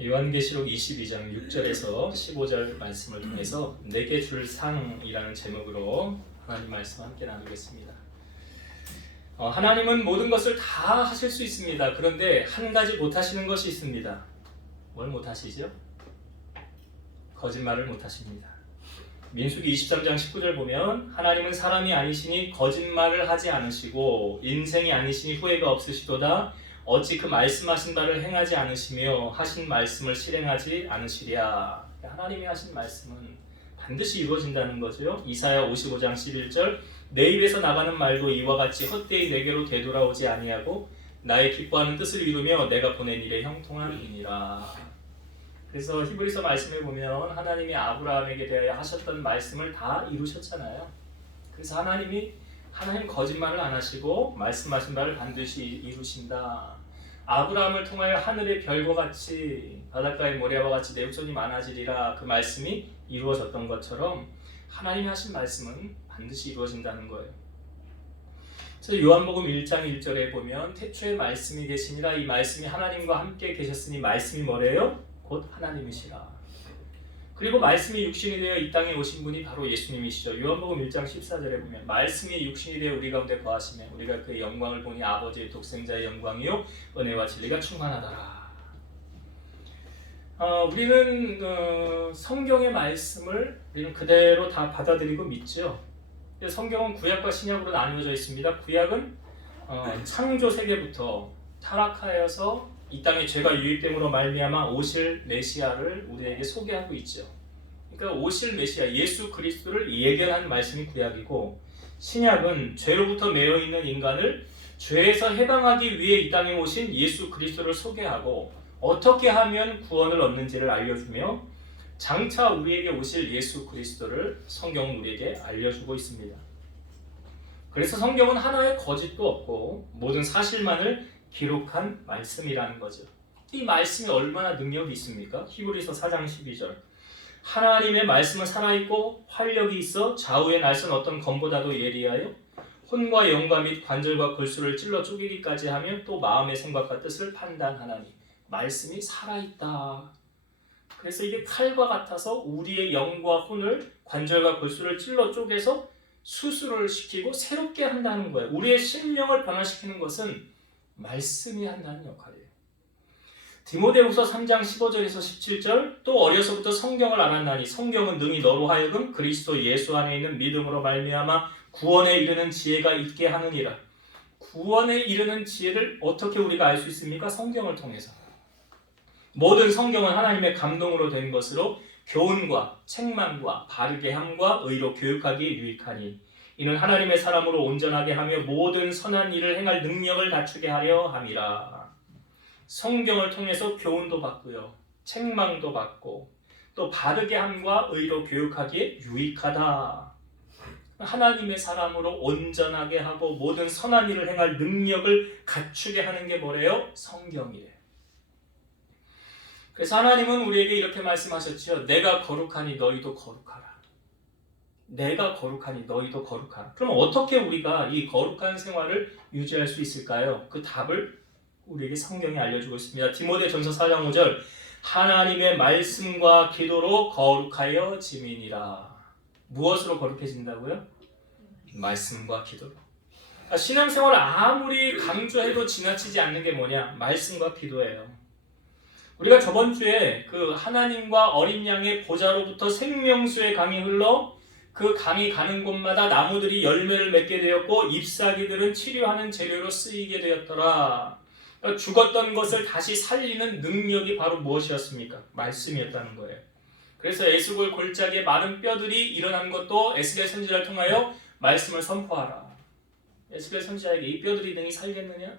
요한계시록 22장 6절에서 15절 말씀을 통해서 내게 줄 상이라는 제목으로 하나님 말씀 함께 나누겠습니다. 하나님은 모든 것을 다 하실 수 있습니다. 그런데 한 가지 못하시는 것이 있습니다. 뭘 못하시죠? 거짓말을 못하십니다. 민수기 23장 19절 보면 하나님은 사람이 아니시니 거짓말을 하지 않으시고 인생이 아니시니 후회가 없으시도다. 어찌 그 말씀하신 바를 행하지 않으시며 하신 말씀을 실행하지 않으시랴. 하나님이 하신 말씀은 반드시 이루어진다는 거죠. 이사야 55장 11절 내 입에서 나가는 말도 이와 같이 헛되이 내게로 되돌아오지 아니하고 나의 기뻐하는 뜻을 이루며 내가 보낸 일에 형통함이니라. 그래서 히브리서 말씀에 보면 하나님이 아브라함에게 대하여 하셨던 말씀을 다 이루셨잖아요. 그래서 하나님 거짓말을 안 하시고 말씀하신 바를 반드시 이루신다. 아브라함을 통하여 하늘의 별과 같이 바닷가의 모래와 같이 내 후손이 많아지리라 그 말씀이 이루어졌던 것처럼 하나님이 하신 말씀은 반드시 이루어진다는 거예요. 그래서 요한복음 1장 1절에 보면 태초에 말씀이 계시니라 이 말씀이 하나님과 함께 계셨으니 말씀이 뭐래요? 곧 하나님이시라. 그리고 말씀이 육신이 되어 이 땅에 오신 분이 바로 예수님이시죠. 요한복음 1장 14절에 보면 말씀이 육신이 되어 우리 가운데 거하시며 우리가 그의 영광을 보니 아버지의 독생자의 영광이요 은혜와 진리가 충만하더라. 우리는 성경의 말씀을 우리는 그대로 다 받아들이고 믿죠. 성경은 구약과 신약으로 나누어져 있습니다. 구약은 창조 세계부터 타락하여서 이 땅에 죄가 유입됨으로 말미암아 오실 메시아를 우리에게 소개하고 있죠. 그러니까 오실 메시아 예수 그리스도를 예견한 말씀이 구약이고, 신약은 죄로부터 매여 있는 인간을 죄에서 해방하기 위해 이 땅에 오신 예수 그리스도를 소개하고 어떻게 하면 구원을 얻는지를 알려주며 장차 우리에게 오실 예수 그리스도를 성경은 우리에게 알려주고 있습니다. 그래서 성경은 하나의 거짓도 없고 모든 사실만을 기록한 말씀이라는 거죠. 이 말씀이 얼마나 능력이 있습니까? 히브리서 4장 12절 하나님의 말씀은 살아있고 활력이 있어 좌우의 날선 어떤 검보다도 예리하여 혼과 영과 및 관절과 골수를 찔러 쪼개기까지 하며 또 마음의 생각과 뜻을 판단하나니 말씀이 살아있다. 그래서 이게 칼과 같아서 우리의 영과 혼을 관절과 골수를 찔러 쪼개서 수술을 시키고 새롭게 한다는 거예요. 우리의 심령을 변화시키는 것은 말씀이 한다는 역할이에요. 디모데후서 3장 15절에서 17절 또 어려서부터 성경을 알았나니 성경은 능히 너로 하여금 그리스도 예수 안에 있는 믿음으로 말미암아 구원에 이르는 지혜가 있게 하느니라. 구원에 이르는 지혜를 어떻게 우리가 알 수 있습니까? 성경을 통해서. 모든 성경은 하나님의 감동으로 된 것으로 교훈과 책망과 바르게 함과 의로 교육하기에 유익하니 이는 하나님의 사람으로 온전하게 하며 모든 선한 일을 행할 능력을 갖추게 하려 함이라. 성경을 통해서 교훈도 받고요, 책망도 받고 또 바르게 함과 의로 교육하기에 유익하다. 하나님의 사람으로 온전하게 하고 모든 선한 일을 행할 능력을 갖추게 하는 게 뭐래요? 성경이래요. 그래서 하나님은 우리에게 이렇게 말씀하셨죠. 내가 거룩하니 너희도 거룩하라. 내가 거룩하니 너희도 거룩하라. 그럼 어떻게 우리가 이 거룩한 생활을 유지할 수 있을까요? 그 답을 우리에게 성경이 알려주고 있습니다. 디모데전서 4장 5절 하나님의 말씀과 기도로 거룩하여 지민이라. 무엇으로 거룩해진다고요? 말씀과 기도로. 신앙생활을 아무리 강조해도 지나치지 않는 게 뭐냐? 말씀과 기도예요. 우리가 저번 주에 그 하나님과 어린 양의 보좌로부터 생명수의 강이 흘러 그 강이 가는 곳마다 나무들이 열매를 맺게 되었고 잎사귀들은 치료하는 재료로 쓰이게 되었더라. 그러니까 죽었던 것을 다시 살리는 능력이 바로 무엇이었습니까? 말씀이었다는 거예요. 그래서 에스골 골짜기에 많은 뼈들이 일어난 것도 에스겔 선지자를 통하여 말씀을 선포하라. 에스겔 선지자에게 이 뼈들이 능히 살겠느냐?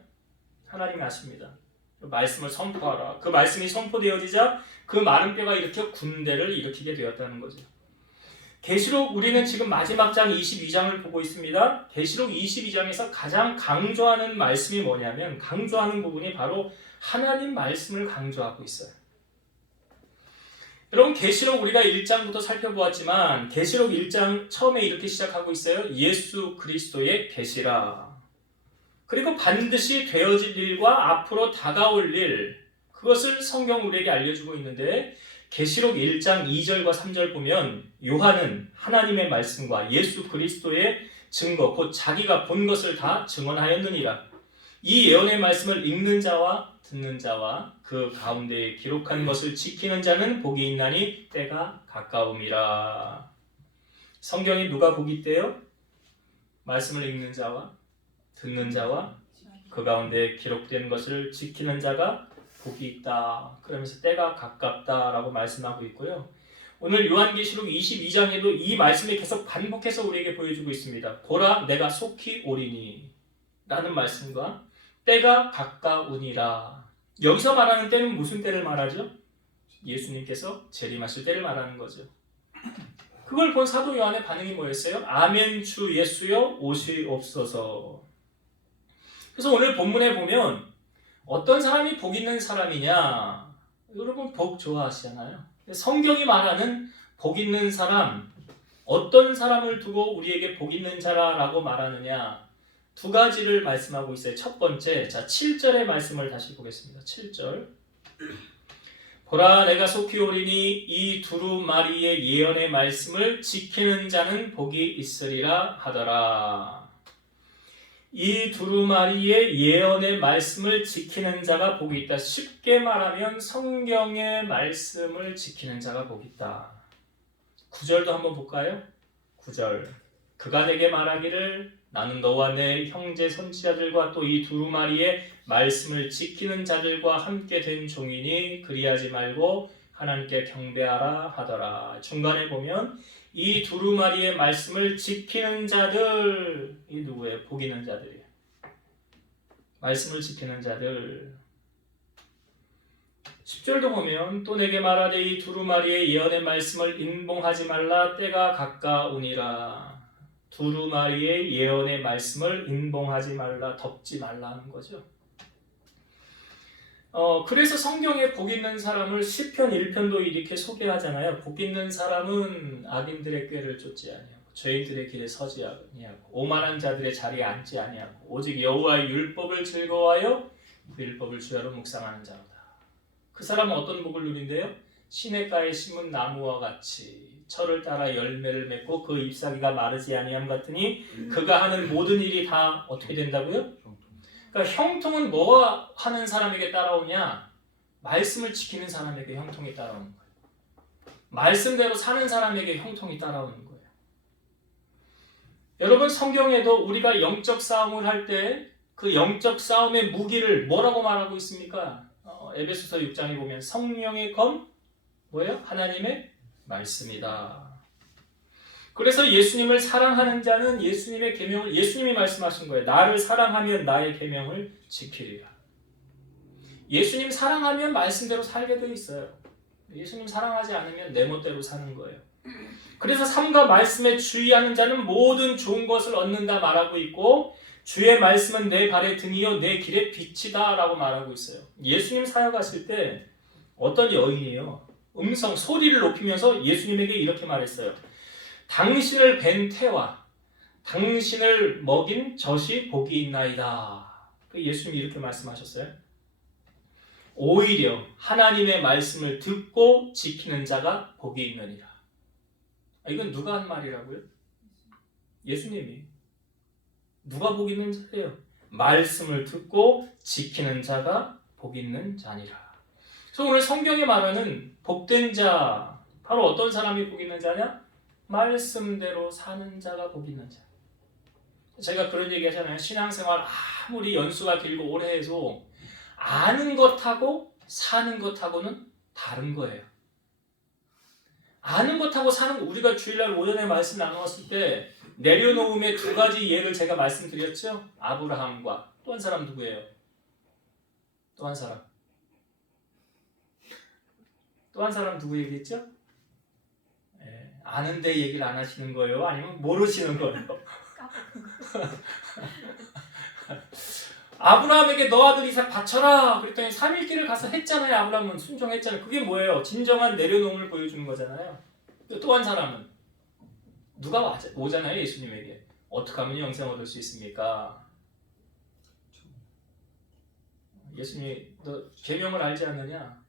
하나님이 아십니다. 말씀을 선포하라. 그 말씀이 선포되어지자 그 많은 뼈가 일으켜 군대를 일으키게 되었다는 거죠. 계시록 우리는 지금 마지막 장 22장을 보고 있습니다. 계시록 22장에서 가장 강조하는 말씀이 뭐냐면 강조하는 부분이 바로 하나님 말씀을 강조하고 있어요. 여러분 계시록 우리가 1장부터 살펴보았지만 계시록 1장 처음에 이렇게 시작하고 있어요. 예수 그리스도의 계시라. 그리고 반드시 되어질 일과 앞으로 다가올 일, 그것을 성경 우리에게 알려주고 있는데 계시록 1장 2절과 3절 보면 요한은 하나님의 말씀과 예수 그리스도의 증거 곧 자기가 본 것을 다 증언하였느니라. 이 예언의 말씀을 읽는 자와 듣는 자와 그 가운데 기록한 것을 지키는 자는 복이 있나니 때가 가까움이라. 성경에 누가 복이 있대요? 말씀을 읽는 자와 듣는 자와 그 가운데 기록된 것을 지키는 자가 복이 있다. 그러면서 때가 가깝다라고 말씀하고 있고요. 오늘 요한계시록 22장에도 이 말씀이 계속 반복해서 우리에게 보여주고 있습니다. 보라 내가 속히 오리니 라는 말씀과 때가 가까우니라. 여기서 말하는 때는 무슨 때를 말하죠? 예수님께서 재림하실 때를 말하는 거죠. 그걸 본 사도 요한의 반응이 뭐였어요? 아멘 주 예수여 오시옵소서. 그래서 오늘 본문에 보면 어떤 사람이 복 있는 사람이냐? 여러분 복 좋아하시잖아요. 성경이 말하는 복 있는 사람, 어떤 사람을 두고 우리에게 복 있는 자라라고 말하느냐? 두 가지를 말씀하고 있어요. 첫 번째, 자 7절의 말씀을 다시 보겠습니다. 7절. 보라 내가 속히 오리니 이 두루마리의 예언의 말씀을 지키는 자는 복이 있으리라 하더라. 이 두루마리의 예언의 말씀을 지키는 자가 복이 있다. 쉽게 말하면 성경의 말씀을 지키는 자가 복이 있다. 9절도 한번 볼까요? 9절. 그가 내게 말하기를 나는 너와 내 형제 선지자들과 또 이 두루마리의 말씀을 지키는 자들과 함께 된 종이니 그리하지 말고 하나님께 경배하라 하더라. 중간에 보면 이 두루마리의 말씀을 지키는 자들, 이 누구예요? 복 있는 자들이에요. 말씀을 지키는 자들. 10절도 보면 또 내게 말하되 이 두루마리의 예언의 말씀을 인봉하지 말라 때가 가까우니라. 두루마리의 예언의 말씀을 인봉하지 말라, 덮지 말라는 거죠. 그래서 성경에 복 있는 사람을 시편 1편도 이렇게 소개하잖아요. 복 있는 사람은 악인들의 꾀를 쫓지 아니하고 죄인들의 길에 서지 아니하고 오만한 자들의 자리에 앉지 아니하고 오직 여호와의 율법을 즐거워하여 그 율법을 주야로 묵상하는 자로다. 그 사람은 어떤 복을 누린대요? 시냇가에 심은 나무와 같이 철을 따라 열매를 맺고 그 잎사귀가 마르지 아니함 같으니 그가 하는 모든 일이 다 어떻게 된다고요? 그러니까 형통은 뭐 하는 사람에게 따라오냐? 말씀을 지키는 사람에게 형통이 따라오는 거예요. 말씀대로 사는 사람에게 형통이 따라오는 거예요. 여러분 성경에도 우리가 영적 싸움을 할 때 그 영적 싸움의 무기를 뭐라고 말하고 있습니까? 에베소서 6장에 보면 성령의 검 뭐예요? 하나님의 말씀이다. 그래서 예수님을 사랑하는 자는 예수님의 계명을 예수님이 말씀하신 거예요. 나를 사랑하면 나의 계명을 지키리라. 예수님 사랑하면 말씀대로 살게 돼 있어요. 예수님 사랑하지 않으면 내 멋대로 사는 거예요. 그래서 삶과 말씀에 주의하는 자는 모든 좋은 것을 얻는다 말하고 있고 주의 말씀은 내 발의 등이요 내 길의 빛이다 라고 말하고 있어요. 예수님 사역하실 때 어떤 여인이에요? 소리를 높이면서 예수님에게 이렇게 말했어요. 당신을 뵌 태와 당신을 먹인 젖이 복이 있나이다. 예수님이 이렇게 말씀하셨어요. 오히려 하나님의 말씀을 듣고 지키는 자가 복이 있느니라. 이건 누가 한 말이라고요? 예수님이. 누가 복 있는 자예요? 말씀을 듣고 지키는 자가 복 있는 자니라. 그래서 오늘 성경에 말하는 복된 자, 바로 어떤 사람이 복 있는 자냐? 말씀대로 사는 자가 복 있는 자. 제가 그런 얘기 하잖아요. 신앙생활 아무리 연수가 길고 오래 해도 아는 것하고 사는 것하고는 다른 거예요. 아는 것하고 사는 거, 우리가 주일날 오전에 말씀 나누었을 때 내려놓음의 두 가지 예를 제가 말씀드렸죠. 아브라함과 또 한 사람 누구예요? 또 한 사람. 또 한 사람 누구 얘기했죠? 아는데 얘기를 안 하시는 거예요? 아니면 모르시는 거예요? 아브라함에게 너 아들 이삭 바쳐라 그랬더니 3일길을 가서 했잖아요. 아브라함은 순종했잖아요. 그게 뭐예요? 진정한 내려놓음을 보여주는 거잖아요. 또 한 사람은 누가 오잖아요. 예수님에게 어떻게 하면 영생 얻을 수 있습니까? 예수님이 너 계명을 알지 않느냐?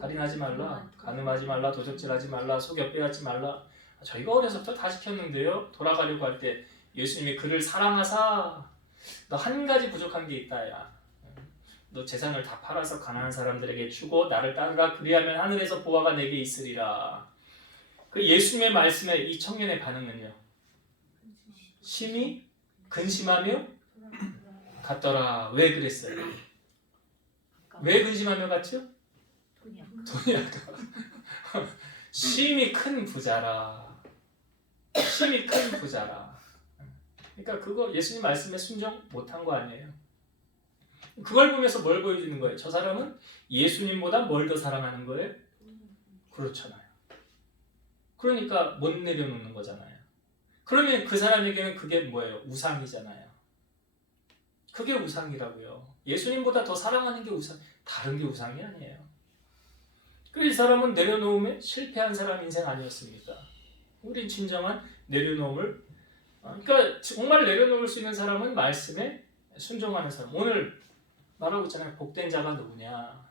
살인하지 말라, 간음하지 말라, 도적질하지 말라, 속여 빼앗지 말라. 저희가 어려서부터 다 시켰는데요. 돌아가려고 할 때 예수님이 그를 사랑하사 너 한 가지 부족한 게 있다. 야. 너 재산을 다 팔아서 가난한 사람들에게 주고 나를 따르라. 그리하면 하늘에서 보화가 내게 있으리라. 그 예수님의 말씀에 이 청년의 반응은요. 심히 근심하며 갔더라. 왜 그랬어요? 왜 근심하며 갔죠? 돈이 아까워. 심히 큰 부자라. 심히 큰 부자라. 그러니까 그거 예수님 말씀에 순종 못한 거 아니에요. 그걸 보면서 뭘 보여주는 거예요? 저 사람은 예수님보다 뭘 더 사랑하는 거예요? 그렇잖아요. 그러니까 못 내려놓는 거잖아요. 그러면 그 사람에게는 그게 뭐예요? 우상이잖아요. 그게 우상이라고요. 예수님보다 더 사랑하는 게 우상, 다른 게 우상이 아니에요. 그래서 이 사람은 내려놓음에 실패한 사람 인생 아니었습니까? 우린 진정한 내려놓음을, 그러니까 정말 내려놓을 수 있는 사람은 말씀에 순종하는 사람. 오늘 말하고 있잖아요. 복된 자가 누구냐?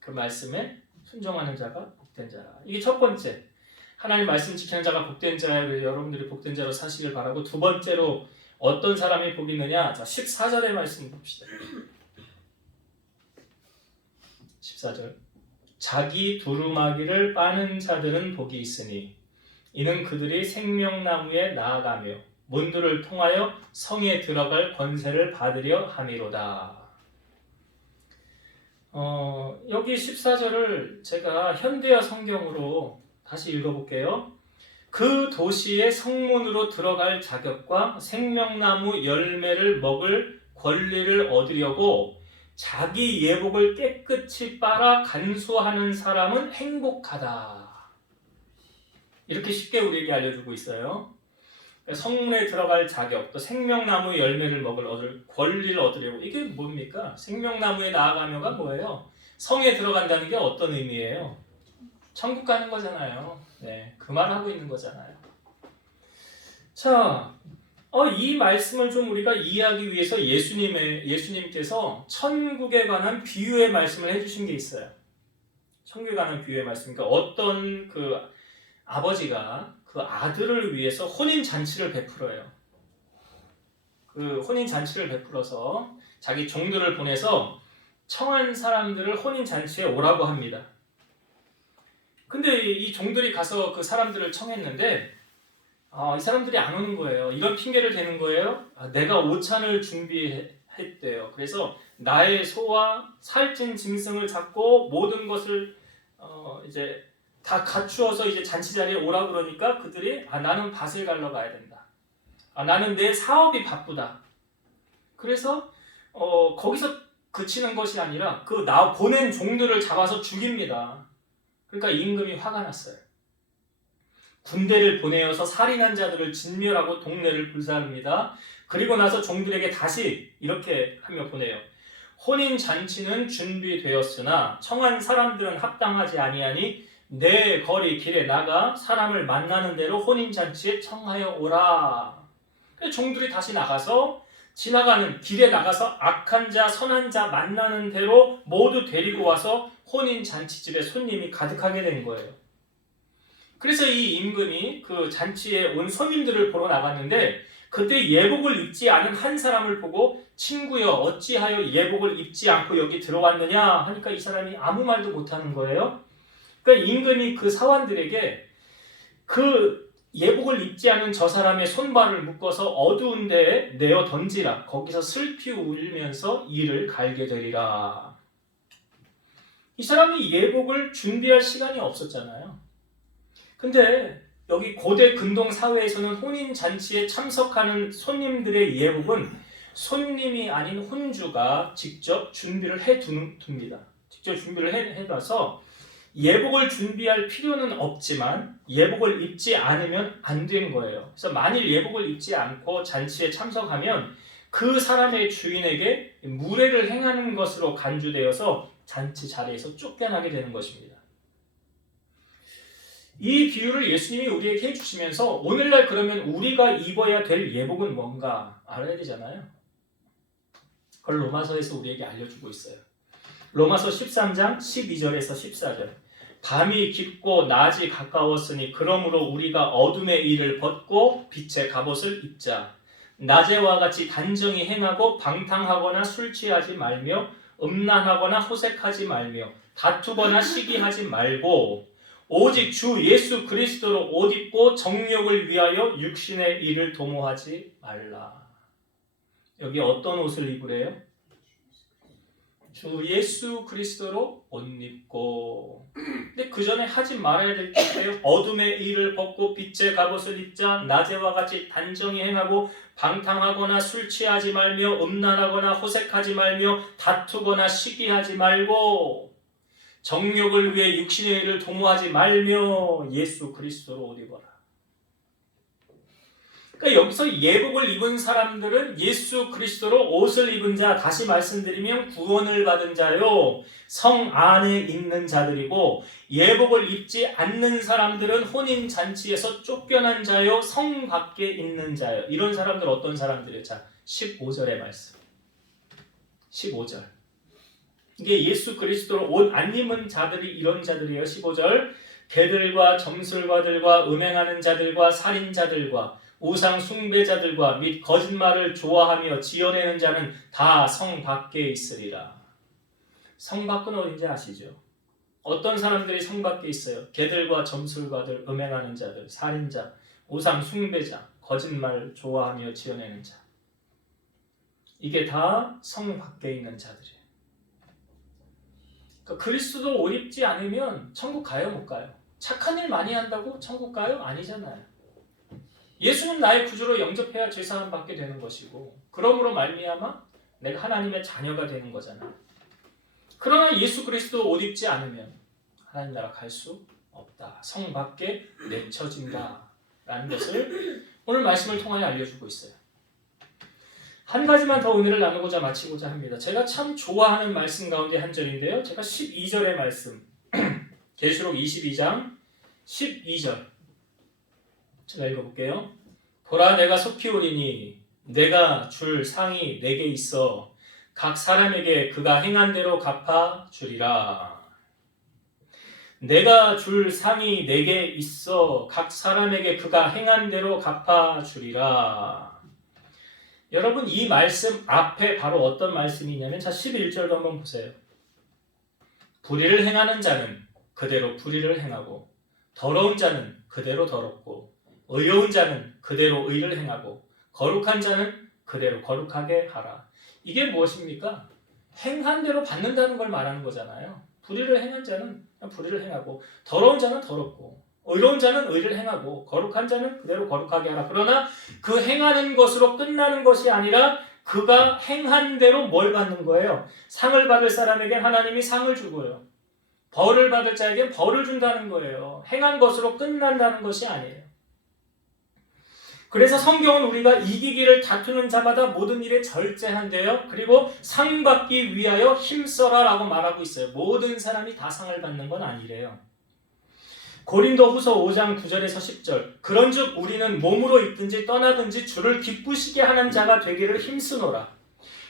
그 말씀에 순종하는 자가 복된 자라. 이게 첫 번째. 하나님 말씀 지키는 자가 복된 자예요. 여러분들이 복된 자로 사시길 바라고. 두 번째로 어떤 사람이 복이 있느냐? 자, 14절의 말씀 봅시다. 14절. 자기 두루마기를 빠는 자들은 복이 있으니 이는 그들이 생명나무에 나아가며 문들을 통하여 성에 들어갈 권세를 받으려 함이로다. 여기 14절을 제가 현대어 성경으로 다시 읽어볼게요. 그 도시의 성문으로 들어갈 자격과 생명나무 열매를 먹을 권리를 얻으려고 자기 예복을 깨끗이 빨아 간수하는 사람은 행복하다. 이렇게 쉽게 우리에게 알려주고 있어요. 성문에 들어갈 자격, 또 생명나무 열매를 얻을 권리를 얻으려고. 이게 뭡니까? 생명나무에 나아가며가 뭐예요? 성에 들어간다는 게 어떤 의미예요? 천국 가는 거잖아요. 네, 그 말하고 있는 거잖아요. 자, 이 말씀을 좀 우리가 이해하기 위해서 예수님께서 천국에 관한 비유의 말씀을 해주신 게 있어요. 천국에 관한 비유의 말씀. 그러니까 어떤 그 아버지가 그 아들을 위해서 혼인잔치를 베풀어요. 그 혼인잔치를 베풀어서 자기 종들을 보내서 청한 사람들을 혼인잔치에 오라고 합니다. 근데 이 종들이 가서 그 사람들을 청했는데 이 사람들이 안 오는 거예요. 이런 핑계를 대는 거예요. 내가 오찬을 준비했대요. 그래서 나의 소와 살찐 짐승을 잡고 모든 것을 이제 다 갖추어서 이제 잔치 자리에 오라 그러니까 그들이 나는 밭을 갈러 가야 된다. 나는 내 사업이 바쁘다. 그래서 거기서 그치는 것이 아니라 그 나 보낸 종들을 잡아서 죽입니다. 그러니까 임금이 화가 났어요. 군대를 보내어서 살인한 자들을 진멸하고 동네를 불사릅니다. 그리고 나서 종들에게 다시 이렇게 하며 보내요. 혼인잔치는 준비되었으나 청한 사람들은 합당하지 아니하니 내 거리 길에 나가 사람을 만나는 대로 혼인잔치에 청하여 오라. 종들이 다시 나가서 지나가는 길에 나가서 악한 자 선한 자 만나는 대로 모두 데리고 와서 혼인잔치집에 손님이 가득하게 된 거예요. 그래서 이 임금이 그 잔치에 온 손님들을 보러 나갔는데 그때 예복을 입지 않은 한 사람을 보고 친구여 어찌하여 예복을 입지 않고 여기 들어왔느냐 하니까 이 사람이 아무 말도 못하는 거예요. 그러니까 임금이 그 사환들에게 그 예복을 입지 않은 저 사람의 손발을 묶어서 어두운 데에 내어 던지라. 거기서 슬피 울면서 이를 갈게 되리라. 이 사람이 예복을 준비할 시간이 없었잖아요. 근데 여기 고대 근동 사회에서는 혼인잔치에 참석하는 손님들의 예복은 손님이 아닌 혼주가 직접 준비를 해둡니다. 직접 준비를 해둬서 예복을 준비할 필요는 없지만 예복을 입지 않으면 안 된 거예요. 그래서 만일 예복을 입지 않고 잔치에 참석하면 그 사람의 주인에게 무례를 행하는 것으로 간주되어서 잔치 자리에서 쫓겨나게 되는 것입니다. 이 비유를 예수님이 우리에게 해주시면서 오늘날 그러면 우리가 입어야 될 예복은 뭔가 알아야 되잖아요. 그걸 로마서에서 우리에게 알려주고 있어요. 로마서 13장 12절에서 14절. 밤이 깊고 낮이 가까웠으니 그러므로 우리가 어둠의 일을 벗고 빛의 갑옷을 입자. 낮에와 같이 단정히 행하고 방탕하거나 술 취하지 말며 음란하거나 호색하지 말며 다투거나 시기하지 말고 오직 주 예수 그리스도로 옷 입고 정욕을 위하여 육신의 일을 도모하지 말라. 여기 어떤 옷을 입으래요? 주 예수 그리스도로 옷 입고. 근데 그 전에 하지 말아야 될 게 있어요. 어둠의 일을 벗고 빛의 갑옷을 입자. 낮에와 같이 단정히 행하고 방탕하거나 술 취하지 말며 음란하거나 호색하지 말며 다투거나 시기하지 말고 정욕을 위해 육신의 일을 도모하지 말며 예수 그리스도로 옷 입어라. 그러니까 여기서 예복을 입은 사람들은 예수 그리스도로 옷을 입은 자, 다시 말씀드리면 구원을 받은 자요, 성 안에 있는 자들이고, 예복을 입지 않는 사람들은 혼인잔치에서 쫓겨난 자요, 성 밖에 있는 자요. 이런 사람들 어떤 사람들이에요? 자, 15절의 말씀. 15절. 이게 예수 그리스도로 옷 안 입은 자들이 이런 자들이에요. 15절. 개들과 점술가들과 음행하는 자들과 살인자들과 우상 숭배자들과 및 거짓말을 좋아하며 지어내는 자는 다 성 밖에 있으리라. 성 밖은 어딘지 아시죠? 어떤 사람들이 성 밖에 있어요? 개들과 점술가들, 음행하는 자들, 살인자, 우상 숭배자, 거짓말 좋아하며 지어내는 자. 이게 다 성 밖에 있는 자들이에요. 그러니까 그리스도 옷 입지 않으면 천국 가요, 못 가요? 착한 일 많이 한다고 천국 가요? 아니잖아요. 예수는 나의 구주로 영접해야 죄사함 받게 되는 것이고, 그러므로 말미암아 내가 하나님의 자녀가 되는 거잖아. 그러나 예수 그리스도 옷 입지 않으면 하나님 나라 갈 수 없다. 성 밖에 내쳐진다 라는 것을 오늘 말씀을 통하여 알려주고 있어요. 한 가지만 더 은혜를 나누고자 마치고자 합니다. 제가 참 좋아하는 말씀 가운데 한 절인데요. 제가 12절의 말씀, 계시록 22장 12절 제가 읽어볼게요. 보라, 내가 속히 오리니 내가 줄 상이 내게 있어 각 사람에게 그가 행한 대로 갚아 주리라. 내가 줄 상이 내게 있어 각 사람에게 그가 행한 대로 갚아 주리라. 여러분, 이 말씀 앞에 바로 어떤 말씀이냐면, 자 11절도 한번 보세요. 불의를 행하는 자는 그대로 불의를 행하고, 더러운 자는 그대로 더럽고, 의로운 자는 그대로 의를 행하고, 거룩한 자는 그대로 거룩하게 하라. 이게 무엇입니까? 행한 대로 받는다는 걸 말하는 거잖아요. 불의를 행한 자는 불의를 행하고, 더러운 자는 더럽고, 의로운 자는 의를 행하고, 거룩한 자는 그대로 거룩하게 하라. 그러나 그 행하는 것으로 끝나는 것이 아니라 그가 행한 대로 뭘 받는 거예요? 상을 받을 사람에게 하나님이 상을 주고요, 벌을 받을 자에게 벌을 준다는 거예요. 행한 것으로 끝난다는 것이 아니에요. 그래서 성경은 우리가 이기기를 다투는 자마다 모든 일에 절제한대요. 그리고 상 받기 위하여 힘써라 라고 말하고 있어요. 모든 사람이 다 상을 받는 건 아니래요. 고린도 후서 5장 9절에서 10절. 그런즉 우리는 몸으로 있든지 떠나든지 주를 기쁘시게 하는 자가 되기를 힘쓰노라.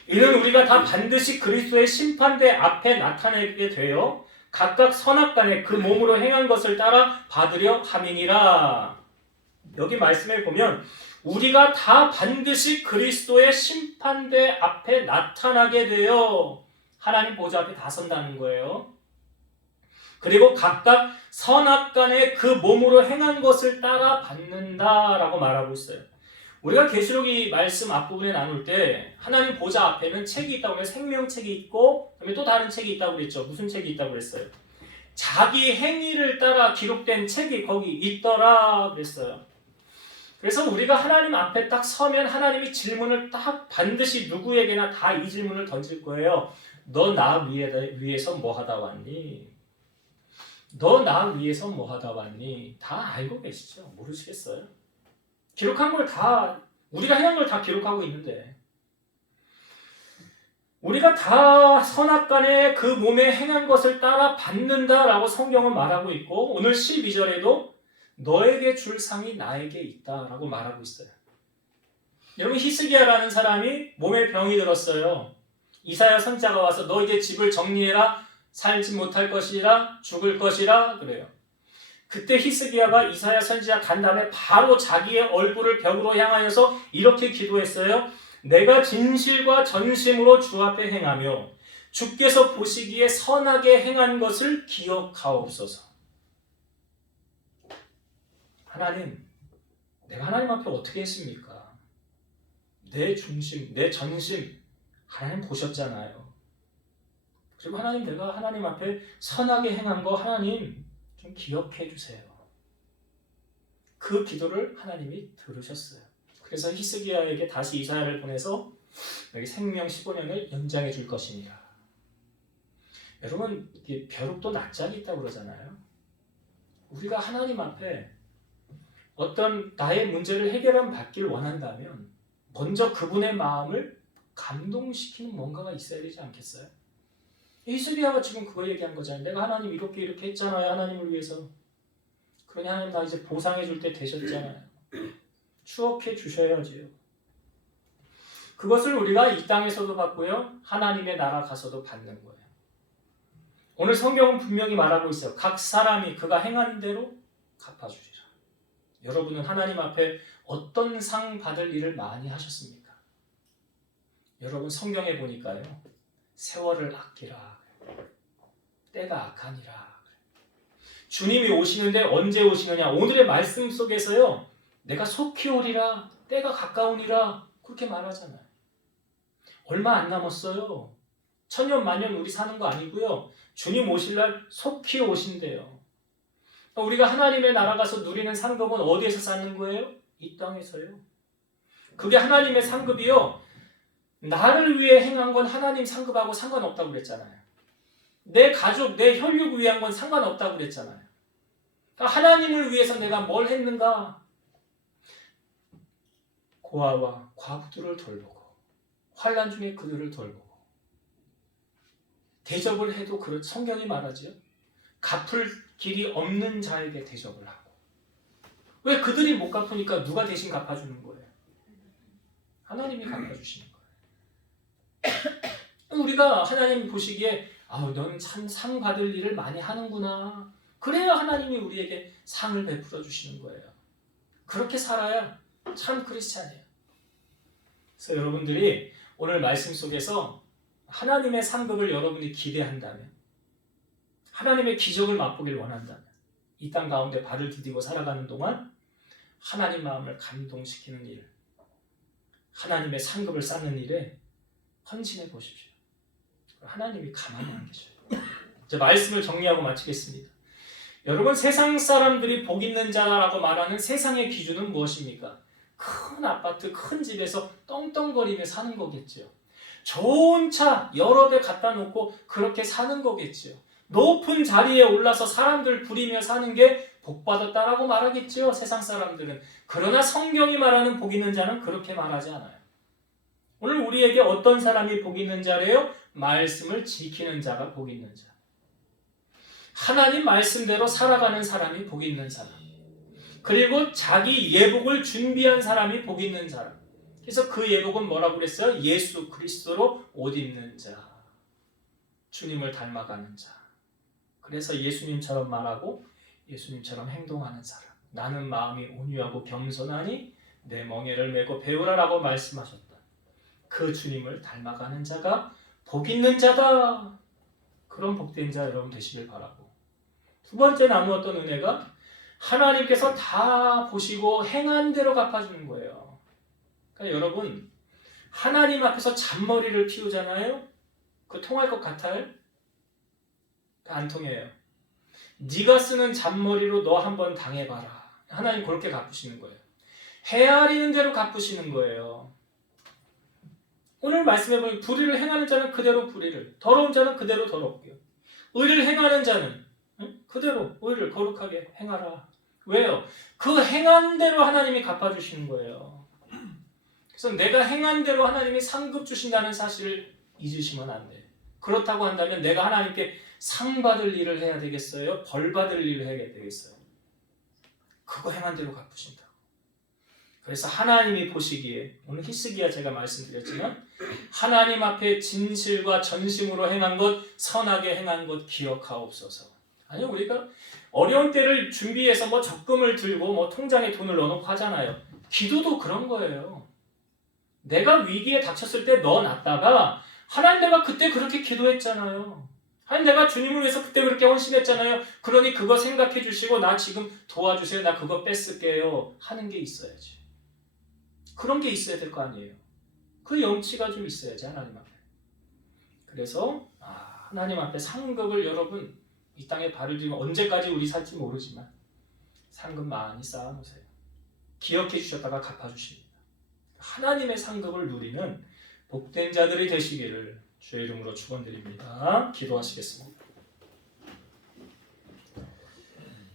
이는 우리가 다 반드시 그리스도의 심판대 앞에 나타내게 되어 각각 선악간에 그 몸으로 행한 것을 따라 받으려 함이니라. 여기 말씀에 보면 우리가 다 반드시 그리스도의 심판대 앞에 나타나게 되어 하나님 보좌 앞에 다 선다는 거예요. 그리고 각각 선악간에 그 몸으로 행한 것을 따라 받는다라고 말하고 있어요. 우리가 계시록이 말씀 앞부분에 나눌 때 하나님 보좌 앞에는 책이 있다고 해서 생명책이 있고, 그다음에 또 다른 책이 있다고 그랬죠. 무슨 책이 있다고 그랬어요? 자기 행위를 따라 기록된 책이 거기 있더라 그랬어요. 그래서 우리가 하나님 앞에 딱 서면 하나님이 질문을 딱 반드시 누구에게나 다 이 질문을 던질 거예요. 너 나 위해서 뭐 하다 왔니? 너 나 위해서 뭐 하다 왔니? 다 알고 계시죠? 모르시겠어요? 기록한 걸 다, 우리가 행한 걸 다 기록하고 있는데, 우리가 다 선악간에 그 몸에 행한 것을 따라 받는다라고 성경은 말하고 있고, 오늘 12절에도 너에게 줄 상이 나에게 있다라고 말하고 있어요. 여러분, 히스기야라는 사람이 몸에 병이 들었어요. 이사야 선지자가 와서 너 이제 집을 정리해라. 살지 못할 것이라 죽을 것이라 그래요. 그때 히스기야가 이사야 선지자 간 다음에 바로 자기의 얼굴을 벽으로 향하여서 이렇게 기도했어요. 내가 진실과 전심으로 주 앞에 행하며 주께서 보시기에 선하게 행한 것을 기억하옵소서. 하나님, 내가 하나님 앞에 어떻게 했습니까? 내 중심, 내 전심 하나님 보셨잖아요. 그리고 하나님, 내가 하나님 앞에 선하게 행한 거 하나님 좀 기억해 주세요. 그 기도를 하나님이 들으셨어요. 그래서 히스기야에게 다시 이사야를 보내서 여기 생명 15년을 연장해 줄 것이니라. 여러분, 벼룩도 낯짝이 있다고 그러잖아요. 우리가 하나님 앞에 어떤 나의 문제를 해결함 받길 원한다면 먼저 그분의 마음을 감동시키는 뭔가가 있어야 되지 않겠어요? 히스기야가 지금 그거 얘기한 거잖아요. 내가 하나님 이렇게 했잖아요. 하나님을 위해서. 그러니 하나님 나 이제 보상해 줄 때 되셨잖아요. 추억해 주셔야지요. 그것을 우리가 이 땅에서도 받고요. 하나님의 나라 가서도 받는 거예요. 오늘 성경은 분명히 말하고 있어요. 각 사람이 그가 행한 대로 갚아주리라. 여러분은 하나님 앞에 어떤 상 받을 일을 많이 하셨습니까? 여러분 성경에 보니까요. 세월을 아끼라. 때가 악하니라. 주님이 오시는데 언제 오시느냐? 오늘의 말씀 속에서요. 내가 속히 오리라. 때가 가까우니라. 그렇게 말하잖아요. 얼마 안 남았어요. 천년 만년 우리 사는 거 아니고요. 주님 오실 날 속히 오신대요. 우리가 하나님의 나라 가서 누리는 상급은 어디에서 쌓는 거예요? 이 땅에서요. 그게 하나님의 상급이요. 나를 위해 행한 건 하나님 상급하고 상관없다고 그랬잖아요. 내 가족, 내 혈육을 위한 건 상관없다고 그랬잖아요. 그러니까 하나님을 위해서 내가 뭘 했는가? 고아와 과부들을 돌보고 환난 중에 그들을 돌보고 대접을 해도 성경이 말하지요. 갚을 길이 없는 자에게 대접을 하고. 왜 그들이 못 갚으니까 누가 대신 갚아주는 거예요? 하나님이 갚아주시는 거예요. 우리가 하나님 보시기에 너는 참 상 받을 일을 많이 하는구나. 그래야 하나님이 우리에게 상을 베풀어 주시는 거예요. 그렇게 살아야 참 크리스찬이에요. 그래서 여러분들이 오늘 말씀 속에서 하나님의 상급을 여러분이 기대한다면, 하나님의 기적을 맛보길 원한다면 이 땅 가운데 발을 디디고 살아가는 동안 하나님 마음을 감동시키는 일, 하나님의 상급을 쌓는 일에 헌신해 보십시오. 하나님이 가만히 안 계셔요. 이제 말씀을 정리하고 마치겠습니다. 여러분, 세상 사람들이 복 있는 자라고 말하는 세상의 기준은 무엇입니까? 큰 아파트, 큰 집에서 떵떵거리며 사는 거겠죠. 좋은 차 여러 대 갖다 놓고 그렇게 사는 거겠죠. 높은 자리에 올라서 사람들 부리며 사는 게 복받았다라고 말하겠죠. 세상 사람들은. 그러나 성경이 말하는 복 있는 자는 그렇게 말하지 않아요. 오늘 우리에게 어떤 사람이 복 있는 자래요? 말씀을 지키는 자가 복 있는 자. 하나님 말씀대로 살아가는 사람이 복 있는 사람. 그리고 자기 예복을 준비한 사람이 복 있는 사람. 그래서 그 예복은 뭐라고 그랬어요? 예수 그리스도로 옷 입는 자. 주님을 닮아가는 자. 그래서 예수님처럼 말하고 예수님처럼 행동하는 사람. 나는 마음이 온유하고 겸손하니 내 멍에를 메고 배우라라고 말씀하셨다. 그 주님을 닮아가는 자가 복 있는 자다. 그런 복된 자 여러분 되시길 바라고. 두 번째 나누었던 은혜가 하나님께서 다 보시고 행한 대로 갚아주는 거예요. 그러니까 여러분, 하나님 앞에서 잔머리를 피우잖아요. 그거 통할 것 같아요? 안 통해요. 네가 쓰는 잔머리로 너 한번 당해봐라. 하나님 그렇게 갚으시는 거예요. 헤아리는 대로 갚으시는 거예요. 오늘 말씀해 보면 불의를 행하는 자는 그대로 불의를, 더러운 자는 그대로 더럽고요. 의를 행하는 자는 그대로 의를 거룩하게 행하라. 왜요? 그 행한 대로 하나님이 갚아주시는 거예요. 그래서 내가 행한 대로 하나님이 상급 주신다는 사실을 잊으시면 안 돼요. 그렇다고 한다면 내가 하나님께 상 받을 일을 해야 되겠어요? 벌 받을 일을 해야 되겠어요? 그거 행한 대로 갚으신다고. 그래서 하나님이 보시기에 오늘 히스기야 제가 말씀드렸지만 하나님 앞에 진실과 전심으로 행한 것, 선하게 행한 것 기억하옵소서. 아니, 우리가 어려운 때를 준비해서 뭐 적금을 들고 뭐 통장에 돈을 넣어놓고 하잖아요. 기도도 그런 거예요. 내가 위기에 닥쳤을 때 넣어놨다가 하나님, 내가 그때 그렇게 기도했잖아요. 하나님, 내가 주님을 위해서 그때 그렇게 헌신했잖아요. 그러니 그거 생각해 주시고 나 지금 도와주세요. 나 그거 뺏을게요. 하는 게 있어야지. 그런 게 있어야 될 거 아니에요. 그 염치가 좀 있어야지, 하나님 앞에. 그래서 하나님 앞에 상급을, 여러분 이 땅에 발을 들이면 언제까지 우리 살지 모르지만 상급 많이 쌓아놓으세요. 기억해 주셨다가 갚아주십니다. 하나님의 상급을 누리는 복된 자들이 되시기를 주의 이름으로 축원드립니다. 기도하시겠습니다.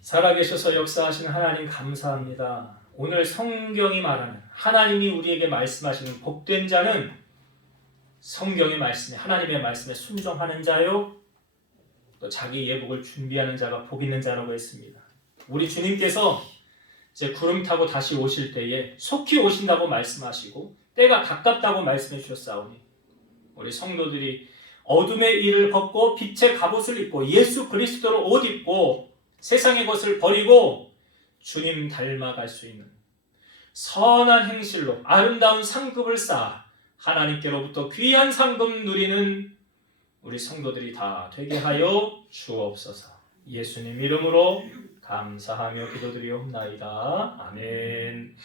살아계셔서 역사하시는 하나님 감사합니다. 오늘 성경이 말하는, 하나님이 우리에게 말씀하시는 복된 자는 성경의 말씀에, 하나님의 말씀에 순종하는 자요, 또 자기 예복을 준비하는 자가 복 있는 자라고 했습니다. 우리 주님께서 이제 구름 타고 다시 오실 때에 속히 오신다고 말씀하시고 때가 가깝다고 말씀해 주셨사오니 우리 성도들이 어둠의 일을 벗고 빛의 갑옷을 입고 예수 그리스도를 옷 입고 세상의 것을 버리고 주님 닮아갈 수 있는 선한 행실로 아름다운 상급을 쌓아 하나님께로부터 귀한 상급 누리는 우리 성도들이 다 되게 하여 주옵소서. 예수님 이름으로 감사하며 기도드리옵나이다. 아멘.